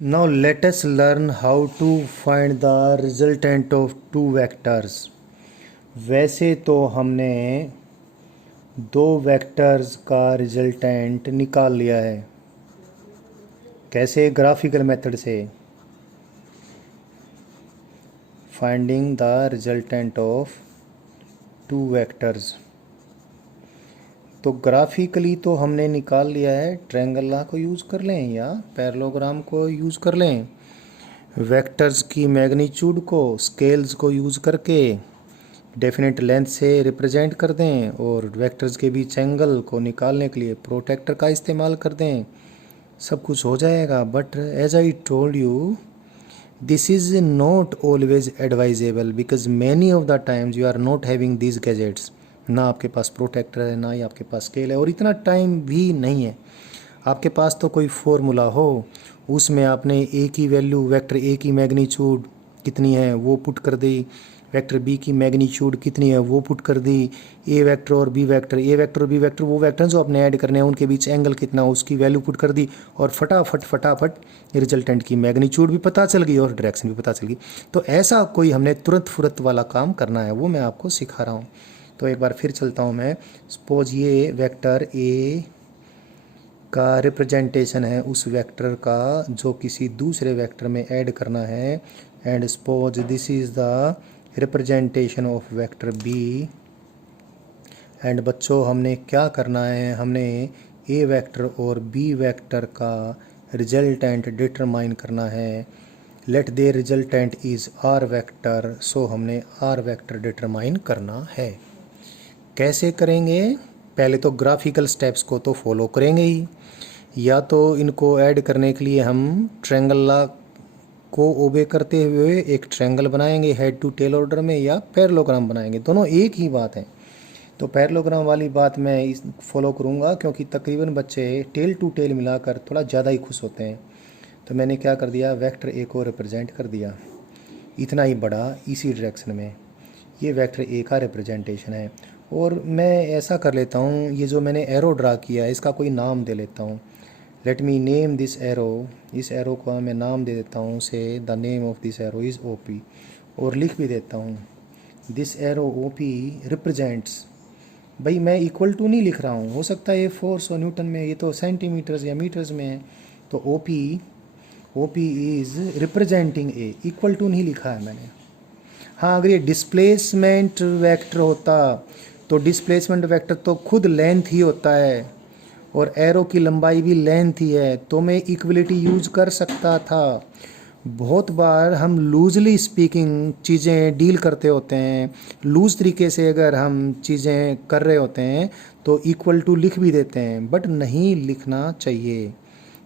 Now let us learn how to find the resultant of two vectors. वैसे तो हमने दो वेक्टर्स का रिजल्टेंट निकाल लिया है। कैसे? ग्राफिकल मेथड से। Finding the resultant of two vectors. तो ग्राफिकली तो हमने निकाल लिया है। ट्रायंगल लॉ को यूज़ कर लें या पैरेललोग्राम को यूज़ कर लें। वेक्टर्स की मैग्नीट्यूड को स्केल्स को यूज़ करके डेफिनेट लेंथ से रिप्रेजेंट कर दें और वेक्टर्स के बीच एंगल को निकालने के लिए प्रोटेक्टर का इस्तेमाल कर दें। सब कुछ हो जाएगा। But as I told you, this is not always advisable because many of the times you are not having this gadgets. ना आपके पास प्रोटेक्टर है, ना ही आपके पास स्केल है, और इतना टाइम भी नहीं है। आपके पास तो कोई फॉर्मूला हो, उसमें आपने ए की वैल्यू, वेक्टर ए की मैग्नीट्यूड कितनी है वो पुट कर दी, वेक्टर बी की मैग्नीट्यूड कितनी है वो पुट कर दी, ए वेक्टर और बी वेक्टर, ए वेक्टर और बी वेक्टर वो वेक्टर जो आपने ऐड करने हैं उनके बीच एंगल कितना उसकी वैल्यू पुट कर दी, और फटाफट रिजल्टेंट की मैग्नीट्यूड भी पता चल गई और डायरेक्शन भी पता चल गई। तो ऐसा कोई हमने तुरंत फुरत वाला काम करना है, वो मैं आपको सिखा रहा हूँ। तो एक बार फिर चलता हूँ मैं। सपोज ये वेक्टर ए का रिप्रेजेंटेशन है उस वेक्टर का जो किसी दूसरे वेक्टर में ऐड करना है, and suppose this is the representation of vector B. And बच्चों हमने क्या करना है, हमने ए वेक्टर और बी वेक्टर का रिजल्टेंट डिटरमाइन करना है। Let the resultant is R vector, so हमने आर वेक्टर डिटरमाइन करना है। कैसे करेंगे? पहले तो ग्राफिकल स्टेप्स को तो फॉलो करेंगे ही, या तो इनको ऐड करने के लिए हम ट्रायंगल लॉ को ओबे करते हुए एक ट्रायंगल बनाएंगे हेड टू टेल ऑर्डर में, या पैरेललोग्राम बनाएंगे। दोनों एक ही बात है। तो पैरेललोग्राम वाली बात मैं इस फॉलो करूँगा क्योंकि तकरीबन बच्चे टेल टू टेल मिलाकर थोड़ा ज़्यादा ही खुश होते हैं। तो मैंने क्या कर दिया, वेक्टर ए को रिप्रेजेंट कर दिया इतना ही बड़ा इसी डायरेक्शन में। ये वेक्टर ए का रिप्रेजेंटेशन है। और मैं ऐसा कर लेता हूँ, ये जो मैंने एरो ड्रा किया है इसका कोई नाम दे लेता हूँ। Let me name this arrow. इस एरो को मैं नाम दे देता हूँ so the name of this arrow is O P, और लिख भी देता हूँ this arrow O P represents. भाई मैं इक्वल टू नहीं लिख रहा हूँ, हो सकता है ये फोर्स और न्यूटन में, ये तो सेंटीमीटर्स या मीटर्स में है। तो O P is representing A, equal to नहीं लिखा है मैंने। हाँ, अगर ये डिस्प्लेसमेंट वेक्टर होता तो डिस्प्लेसमेंट वेक्टर तो खुद लेंथ ही होता है और एरो की लंबाई भी लेंथ ही है, तो मैं इक्वलिटी यूज कर सकता था। बहुत बार हम लूजली स्पीकिंग चीज़ें डील करते होते हैं, लूज तरीके से अगर हम चीज़ें कर रहे होते हैं तो इक्वल टू लिख भी देते हैं, बट नहीं लिखना चाहिए।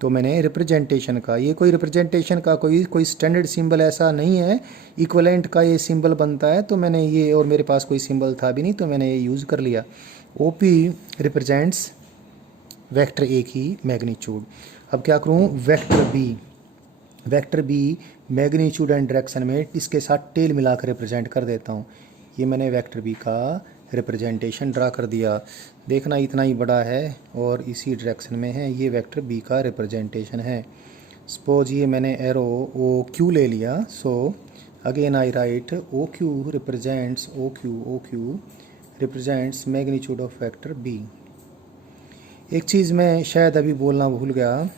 तो मैंने रिप्रेजेंटेशन का, ये कोई रिप्रेजेंटेशन का कोई स्टैंडर्ड सिंबल ऐसा नहीं है, इक्वलेंट का ये सिंबल बनता है। तो मैंने ये, और मेरे पास कोई सिंबल था भी नहीं तो मैंने ये यूज़ कर लिया। O P represents vector A की मैग्नीट्यूड। अब क्या करूँ, vector B magnitude and direction में इसके साथ टेल मिलाकर रिप्रेजेंट कर देता हूँ। ये मैंने वेक्टर बी का रिप्रेजेंटेशन ड्रा कर दिया। देखना इतना ही बड़ा है और इसी डायरेक्शन में है, ये वेक्टर बी का रिप्रेजेंटेशन है। सपोज ये मैंने एरो ओ क्यू ले लिया, so again I write O Q represents magnitude of vector B. एक चीज़ मैं शायद अभी बोलना भूल गया,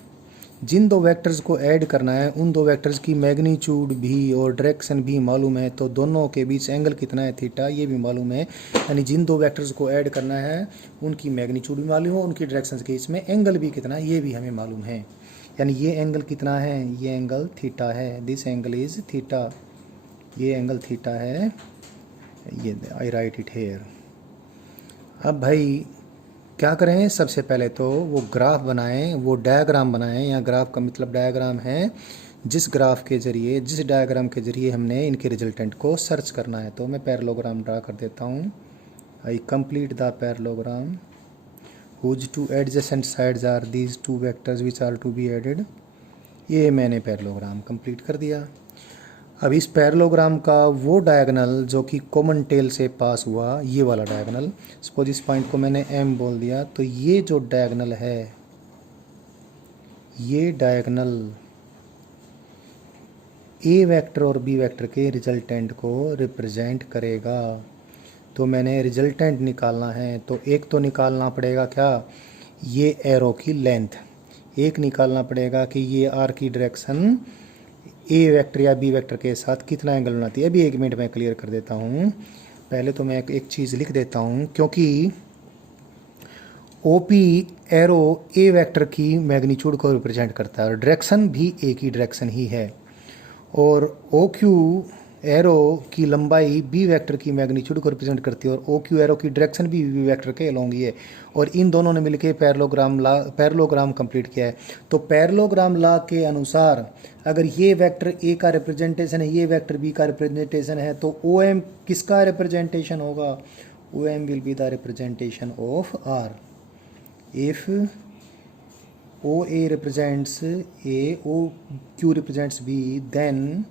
जिन दो वेक्टर्स को ऐड करना है उन दो वेक्टर्स की मैग्नीट्यूड भी और डायरेक्शन भी मालूम है, तो दोनों के बीच एंगल कितना है थीटा ये भी मालूम है। यानी जिन दो वेक्टर्स को ऐड करना है उनकी मैग्नीट्यूड भी मालूम है, उनकी डायरेक्शन के इसमें एंगल भी कितना है ये भी हमें मालूम है। यानी ये एंगल कितना है, ये एंगल थीटा है, दिस एंगल इज़ थीटा, ये एंगल थीटा है, ये आई राइट इट हेयर। अब भाई क्या करें, सबसे पहले तो वो ग्राफ बनाएं, वो डायग्राम बनाएं। या ग्राफ का मतलब डायग्राम है जिस ग्राफ के ज़रिए, जिस डायग्राम के ज़रिए हमने इनके रिजल्टेंट को सर्च करना है। तो मैं पैरेललोग्राम ड्रा कर देता हूँ। I complete the parallelogram whose two adjacent sides are these two vectors which are to be added. ये मैंने पैरेललोग्राम कंप्लीट कर दिया। अब इस पैरेललोग्राम का वो डायगोनल जो कि कॉमन टेल से पास हुआ, ये वाला डायगोनल, सपोज इस पॉइंट को मैंने एम बोल दिया, तो ये जो डायगोनल है, ये डायगोनल ए वेक्टर और बी वेक्टर के रिजल्टेंट को रिप्रेजेंट करेगा। तो मैंने रिजल्टेंट निकालना है, तो एक तो निकालना पड़ेगा क्या, ये एरो की लेंथ, एक निकालना पड़ेगा कि ये आर की डायरेक्शन ए वेक्टर या बी वेक्टर के साथ कितना एंगल बनाती है। अभी 1 मिनट में क्लियर कर देता हूँ। पहले तो मैं एक चीज़ लिख देता हूँ, क्योंकि O P arrow A vector की मैग्नीट्यूड को रिप्रेजेंट करता है और डायरेक्शन भी ए की डायरेक्शन ही है, और ओ क्यू एरो की लंबाई बी वेक्टर की मैग्नीट्यूड को रिप्रेजेंट करती है, और ओ क्यू एरो की डायरेक्शन भी बी वेक्टर के अलोंग ही है, और इन दोनों ने मिलकर पैरेललोग्राम कंप्लीट किया है। तो पैरेललोग्राम लॉ के अनुसार अगर ये वेक्टर ए का रिप्रेजेंटेशन है, ये वेक्टर बी का रिप्रेजेंटेशन है, तो ओ एम किसका रिप्रेजेंटेशन होगा, O M will be the representation of R. If OA represents A, OQ represents B, then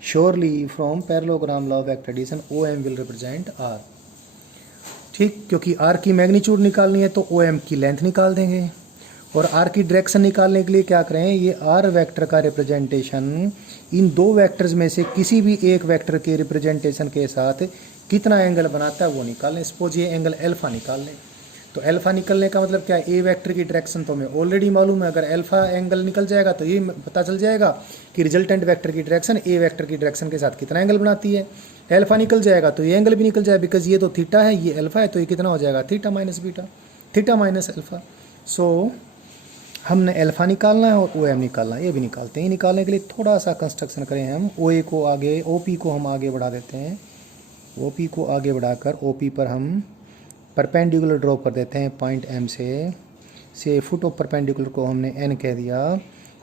surely from parallelogram law of vector addition OM will represent R। ठीक, क्योंकि R की magnitude निकालनी है तो OM की length निकाल देंगे, और R की डायरेक्शन निकालने के लिए क्या करें, ये R वेक्टर का रिप्रेजेंटेशन इन दो वेक्टर्स में से किसी भी एक वेक्टर के रिप्रेजेंटेशन के साथ कितना एंगल बनाता है वो निकाल लें। सपोज ये एंगल अल्फा निकाल लें, तो अल्फा निकलने का मतलब क्या है, ए वेक्टर की डायरेक्शन तो हमें ऑलरेडी मालूम है, अगर अल्फा एंगल निकल जाएगा तो ये पता चल जाएगा कि रिजल्टेंट वेक्टर की डायरेक्शन ए वेक्टर की डायरेक्शन के साथ कितना एंगल बनाती है। अल्फा निकल जाएगा तो ये एंगल भी निकल जाएगा, बिकॉज ये तो थीटा है, ये अल्फा है, तो ये कितना हो जाएगा, theta minus beta, theta minus alpha. So हमने अल्फा निकालना है और ओ एम निकालना है, ये भी निकालते हैं। निकालने के लिए थोड़ा सा कंस्ट्रक्शन करें हम, ओ ए को आगे, ओ पी को हम आगे बढ़ा देते हैं, ओ पी को आगे बढ़ाकर ओ पी पर हम परपेंडिकुलर ड्रॉ कर देते हैं पॉइंट एम से फुट ऑफ परपेंडिकुलर को हमने एन कह दिया।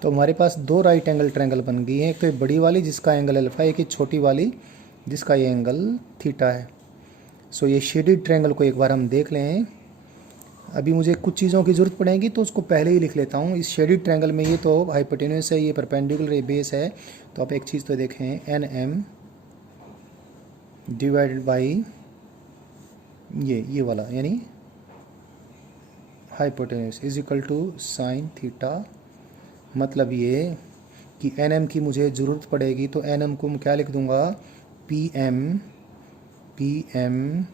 तो हमारे पास दो राइट एंगल ट्रायंगल बन गई है, एक तो बड़ी वाली जिसका एंगल अल्फा है, एक छोटी वाली जिसका ये एंगल थीटा है। सो ये शेडेड ट्रायंगल को एक बार हम देख लें। अभी मुझे कुछ चीज़ों की ज़रूरत पड़ेगी तो उसको पहले ही लिख लेता हूँ। इस शेडेड ट्रायंगल में ये तो हाइपोटेन्यूस है, ये परपेंडिकुलर, ये बेस है। तो आप एक चीज़ तो देखें, एन एम डिवाइडेड बाई ये वाला, यानी hypotenuse is equal to sine theta. मतलब ये कि एन एम की मुझे ज़रूरत पड़ेगी तो एन एम को मैं क्या लिख दूंगा, पी एम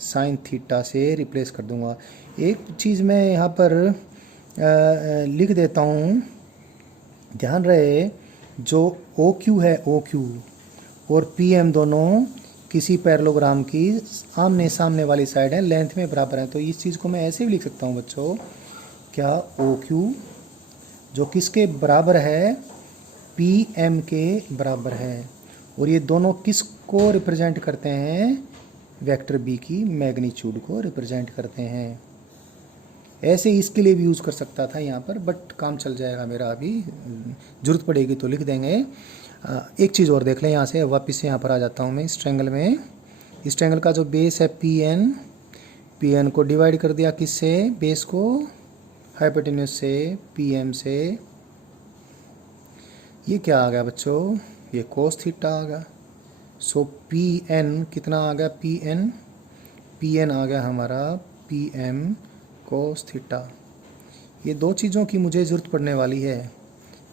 साइन थीटा से रिप्लेस कर दूंगा। एक चीज़ मैं यहाँ पर लिख देता हूँ, ध्यान रहे, जो ओ क्यू है, ओ क्यू और पी एम दोनों किसी पैरेललोग्राम की आमने सामने वाली साइड है, लेंथ में बराबर है। तो इस चीज़ को मैं ऐसे भी लिख सकता हूँ बच्चों, क्या ओ क्यू जो किसके बराबर है, पी एम के बराबर है, और ये दोनों किस को रिप्रेजेंट करते हैं, वेक्टर बी की मैग्नीट्यूड को रिप्रेजेंट करते हैं। ऐसे इसके लिए भी यूज़ कर सकता था यहाँ पर, बट काम चल जाएगा मेरा, अभी ज़रूरत पड़ेगी तो लिख देंगे। एक चीज़ और देख लें, यहाँ से वापस से यहाँ पर आ जाता हूँ मैं। इस ट्रायंगल में, इस ट्रायंगल का जो बेस है पी एन को डिवाइड कर दिया किससे, बेस को हाइपोटेन्यूस से, पी एम से। ये क्या आ गया बच्चों, ये कोस थीटा आ गया। सो पी एन कितना आ गया, पी एन आ गया हमारा पी एम कोस थीटा। ये दो चीज़ों की मुझे ज़रूरत पड़ने वाली है,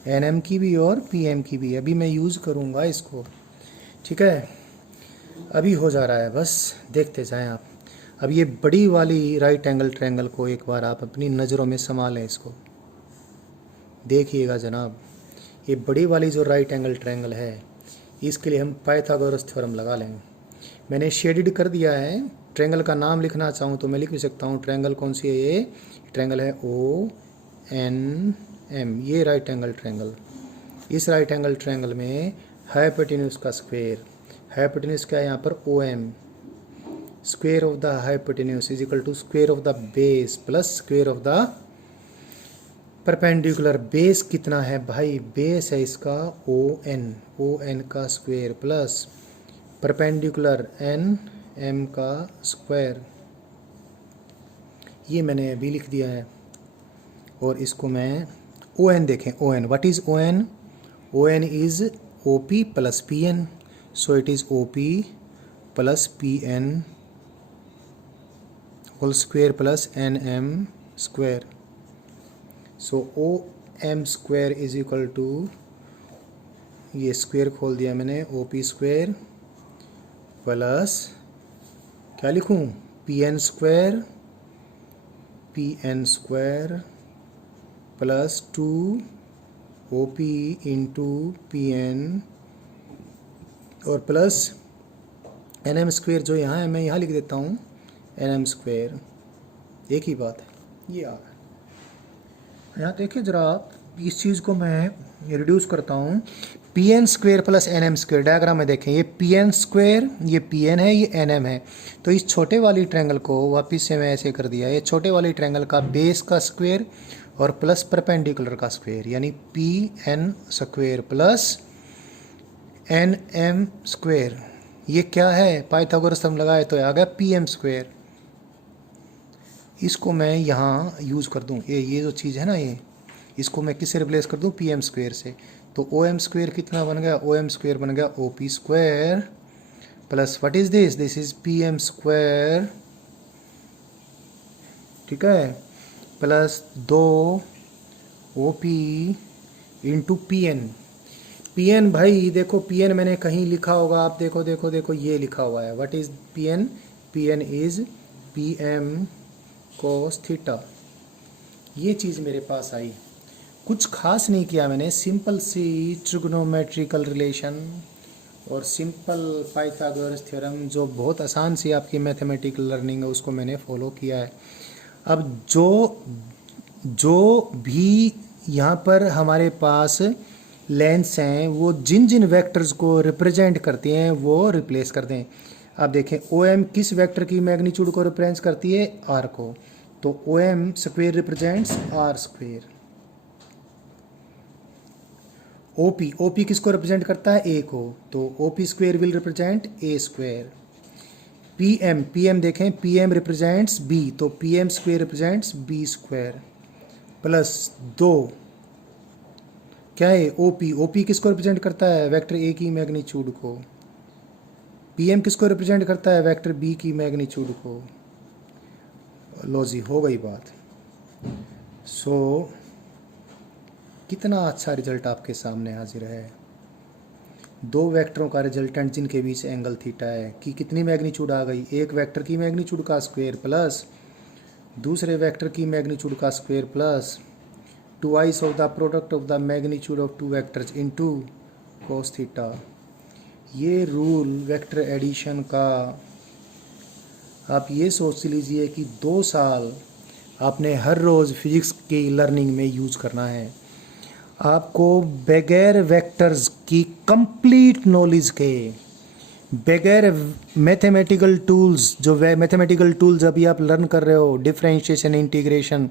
एन एम की भी और पी एम की भी। अभी मैं यूज़ करूँगा इसको, ठीक है, अभी हो जा रहा है, बस देखते जाएं आप। अब ये बड़ी वाली राइट एंगल ट्रायंगल को एक बार आप अपनी नज़रों में संभालें, इसको देखिएगा जनाब। ये बड़ी वाली जो राइट एंगल ट्रायंगल है, इसके लिए हम पाइथागोरस थ्योरम लगा लेंगे। मैंने शेडेड कर दिया है। ट्रायंगल का नाम लिखना चाहूँ तो मैं लिख भी सकता हूँ। ट्रायंगल कौन सी है, ये ट्रायंगल है ओ एन एम, ये राइट एंगल ट्रायंगल। इस राइट एंगल ट्रायंगल में हाइपोटेन्यूस का स्क्वायर, हाइपोटेन्यूस क्या है यहाँ पर, O M, square of the hypotenuse is equal to square of the base plus square of the perpendicular. Base कितना है भाई, बेस है इसका ओ एन का square plus perpendicular N M का स्क्वायर। ये मैंने अभी लिख दिया है। और इसको मैं ओ एन देखें, O N, what is O N, O N is O P plus P N. So it is O P plus P N whole square plus N M square. So O M square is equal to, ये square खोल दिया मैंने, O P square plus क्या लिखूँ, P N square plus 2 O P into P N और plus N M square जो यहाँ है मैं यहाँ लिख देता हूँ एन एम स्क्वायर, एक ही बात है। ये आ गया। यहाँ देखिए ज़रा आप, इस चीज़ को मैं रिड्यूस करता हूँ, P N square plus N M square. Diagram में देखें, ये पी एन स्क्वायर, ये पी एन है, ये एन एम है। तो इस छोटे वाली ट्रायंगल को वापस से मैं ऐसे कर दिया, ये छोटे वाली ट्रायंगल का बेस का स्क्वायर और प्लस परपेंडिकुलर का स्क्वायर, यानी P N square plus N M square. ये क्या है, पाइथागोरस हम लगाए तो आ गया पी एम स्क्वायर। इसको मैं यहाँ यूज़ कर दूँ, ये जो चीज़ है ना, ये इसको मैं किससे रिप्लेस कर दूँ, पी एम स्क्वायर से। तो ओ एम स्क्वायर कितना बन गया, ओ एम स्क्वायर बन गया O P square plus what is this, this is P M square, ठीक है, plus 2 O P into P N. P N भाई देखो, पी एन मैंने कहीं लिखा होगा, आप देखो देखो देखो, ये लिखा हुआ है, what is P N, P N is P M cos theta. ये चीज़ मेरे पास आई, कुछ खास नहीं किया मैंने, सिंपल सी ट्रिग्नोमेट्रिकल रिलेशन और सिंपल पाइथागोरस थ्योरम, जो बहुत आसान सी आपकी मैथमेटिकल लर्निंग है, उसको मैंने फॉलो किया है। अब जो भी यहाँ पर हमारे पास लेंस हैं, वो जिन जिन वेक्टर्स को रिप्रेजेंट करती हैं वो रिप्लेस कर दें। अब देखें, ओ एम किस वेक्टर की मैग्नीट्यूड को रिप्रेजेंट करती है, आर को, तो O M square represents R square. O P किसको रिप्रेजेंट करता है, ए को, तो O P square will represent A square. P M देखें, पी एम रिप्रेजेंट्स बी, तो P M square represents B square plus 2 क्या है, ओ पी किसको रिप्रेजेंट करता है, वेक्टर ए की मैग्नीट्यूड को। पी एम किसको रिप्रेजेंट करता है, वेक्टर बी की मैग्नीट्यूड को। लो जी, हो गई बात। सो कितना अच्छा रिजल्ट आपके सामने हाजिर है। दो वेक्टरों का रिजल्टेंट जिनके बीच एंगल थीटा है कि कितनी मैग्नीट्यूड आ गई, एक वेक्टर की मैग्नीट्यूड का स्क्वायर प्लस दूसरे वेक्टर की मैग्नीट्यूड का square plus twice of the product of the magnitude of two vectors into cos theta. ये रूल वेक्टर एडिशन का आप ये सोच लीजिए कि 2 साल आपने हर रोज़ फिजिक्स की लर्निंग में यूज़ करना है। आपको बगैर वेक्टर्स की कंप्लीट नॉलेज के, बगैर मैथमेटिकल टूल्स, जो मैथमेटिकल टूल्स अभी आप लर्न कर रहे हो, डिफरेंशिएशन, इंटीग्रेशन,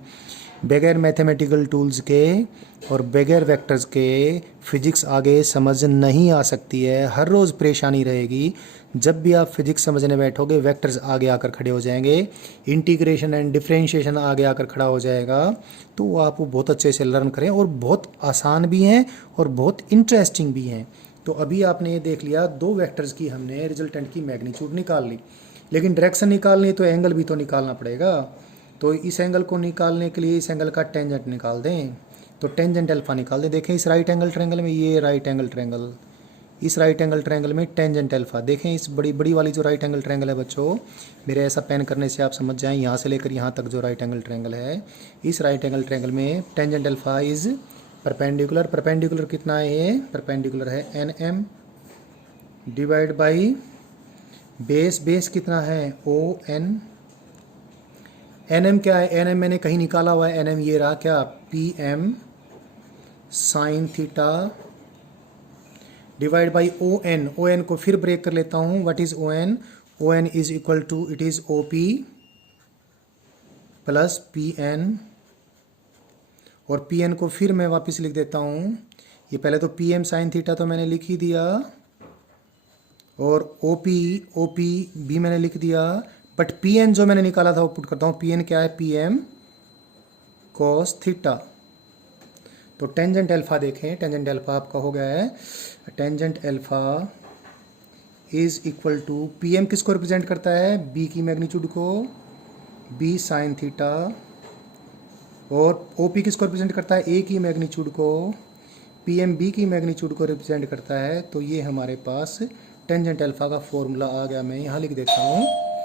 बगैर मैथमेटिकल टूल्स के और बगैर वेक्टर्स के फिजिक्स आगे समझ नहीं आ सकती है। हर रोज़ परेशानी रहेगी। जब भी आप फिजिक्स समझने बैठोगे, वेक्टर्स आगे आकर खड़े हो जाएंगे, इंटीग्रेशन एंड डिफरेंशिएशन आगे आकर खड़ा हो जाएगा। तो वो आप बहुत अच्छे से लर्न करें, और बहुत आसान भी हैं और बहुत इंटरेस्टिंग भी हैं। तो अभी आपने ये देख लिया, 2 वेक्टर्स की हमने रिजल्टेंट की मैग्नीट्यूड निकाल ली, लेकिन डायरेक्शन निकालनी तो एंगल भी तो निकालना पड़ेगा। तो इस एंगल को निकालने के लिए इस एंगल का टेंजेंट निकाल दें, तो टेंजेंट अल्फा निकाल दें। देखें इस राइट एंगल ट्रायंगल में, ये राइट एंगल ट्रायंगल, इस राइट एंगल ट्रायंगल में टेंजेंट अल्फा। देखें इस बड़ी वाली जो राइट एंगल ट्रायंगल है बच्चों, मेरे ऐसा पेन करने से आप समझ जाएं, यहाँ से लेकर यहाँ तक जो राइट एंगल ट्रायंगल है, इस राइट एंगल ट्रायंगल में tangent alpha is perpendicular. Perpendicular कितना है, ये परपेंडिकुलर है N M divide by base कितना है, ओ एन। एन एम क्या है, एन एम मैंने कहीं निकाला हुआ है, एन एम ये रहा क्या, P M sine theta divide by O N. O N को फिर ब्रेक कर लेता हूँ, what is O N, O N is equal to, it is O P plus P N, और पी एन को फिर मैं वापस लिख देता हूँ। ये पहले तो पी एम साइन थीटा तो मैंने लिख ही दिया, और ओ पी भी मैंने लिख दिया, बट पी एन जो मैंने निकाला था वो पुट करता हूँ। पी एन क्या है, पी एम कोस थीटा। तो टेंजेंट अल्फा देखें, टेंजेंट अल्फा आपका हो गया है, tangent alpha is equal to, P M किसको रिप्रेजेंट करता है, बी की मैग्नीट्यूड को, बी साइन थीटा, और ओ पी किसको रिप्रेजेंट करता है, ए की मैग्नीट्यूड को, पी एम बी की मैग्नीट्यूड को रिप्रेजेंट करता है, तो ये हमारे पास टेंजेंट अल्फा का फॉर्मूला आ गया। मैं यहाँ लिख देता हूँ